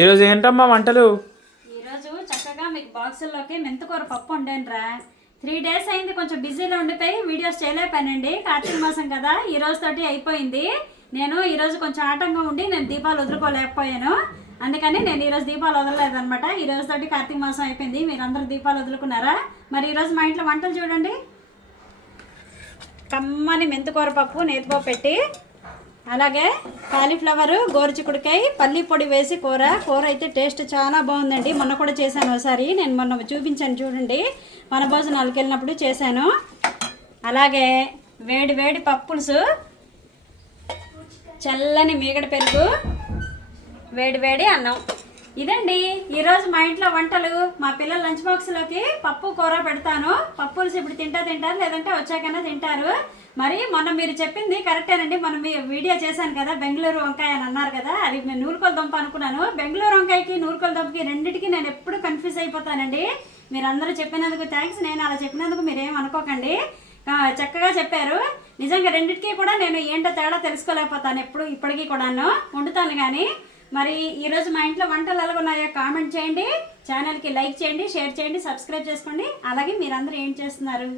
ఈరోజు ఏంటమ్మా వంటలు? ఈరోజు చక్కగా మీకు బాక్సుల్లోకి మెంతికూర పప్పు వండానురా. 3 days అయింది, కొంచెం బిజీలో ఉండిపోయి వీడియోస్ చేయలేకపోయానండి. కార్తీక మాసం కదా, ఈ రోజు తోటి అయిపోయింది. నేను ఈరోజు కొంచెం ఆటంకం ఉండి నేను దీపాలు వదులుకోలేకపోయాను. అందుకని నేను ఈరోజు దీపాలు వదలలేదనమాట. ఈ రోజు తోటి కార్తీక మాసం అయిపోయింది. మీరందరూ దీపాలు వదులుకున్నారా? మరి ఈరోజు మా ఇంట్లో వంటలు చూడండి. కమ్మని మెంతికూర పప్పు నేతిపప్పు పెట్టి, అలాగే కాలీఫ్లవరు, గోరుచిక్కుడుకాయ, పల్లి పొడి వేసి కూర అయితే టేస్ట్ చాలా బాగుందండి. మొన్న కూడా చేశాను ఒకసారి, నేను మొన్న చూపించాను చూడండి, మన భోజనాలకు వెళ్ళినప్పుడు చేశాను. అలాగే వేడి వేడి పప్పులుసు, చల్లని మీగడ పెరుగు, వేడి వేడి అన్నం. ఇదండి ఈరోజు మా ఇంట్లో వంటలు. మా పిల్లల లంచ్ బాక్స్లోకి పప్పు కూర పెడతాను. పప్పులుసు ఇప్పుడు తింటారు, లేదంటే వచ్చాకైనా తింటారు. మరి మొన్న మీరు చెప్పింది కరెక్టేనండి. మనం వీడియో చేశాను కదా, బెంగళూరు వంకాయ అని అన్నారు కదా, అది నేను నూరుకోల దుంప అనుకున్నాను. బెంగళూరు వంకాయకి నూరుకోల దుంపకి రెండింటికి నేను ఎప్పుడు కన్ఫ్యూజ్ అయిపోతానండి. మీరు అందరూ చెప్పినందుకు థ్యాంక్స్. నేను అలా చెప్పినందుకు మీరేం అనుకోకండి, చక్కగా చెప్పారు. నిజంగా రెండింటికి కూడా నేను ఏంటో తేడా తెలుసుకోలేకపోతాను ఎప్పుడు, ఇప్పటికీ కూడాను వండుతాను. కానీ మరి ఈరోజు మా ఇంట్లో వంటలు ఎలాగున్నాయో కామెంట్ చేయండి, ఛానల్కి లైక్ చేయండి, షేర్ చేయండి, సబ్స్క్రైబ్ చేసుకోండి. అలాగే మీరందరూ ఏం చేస్తున్నారు?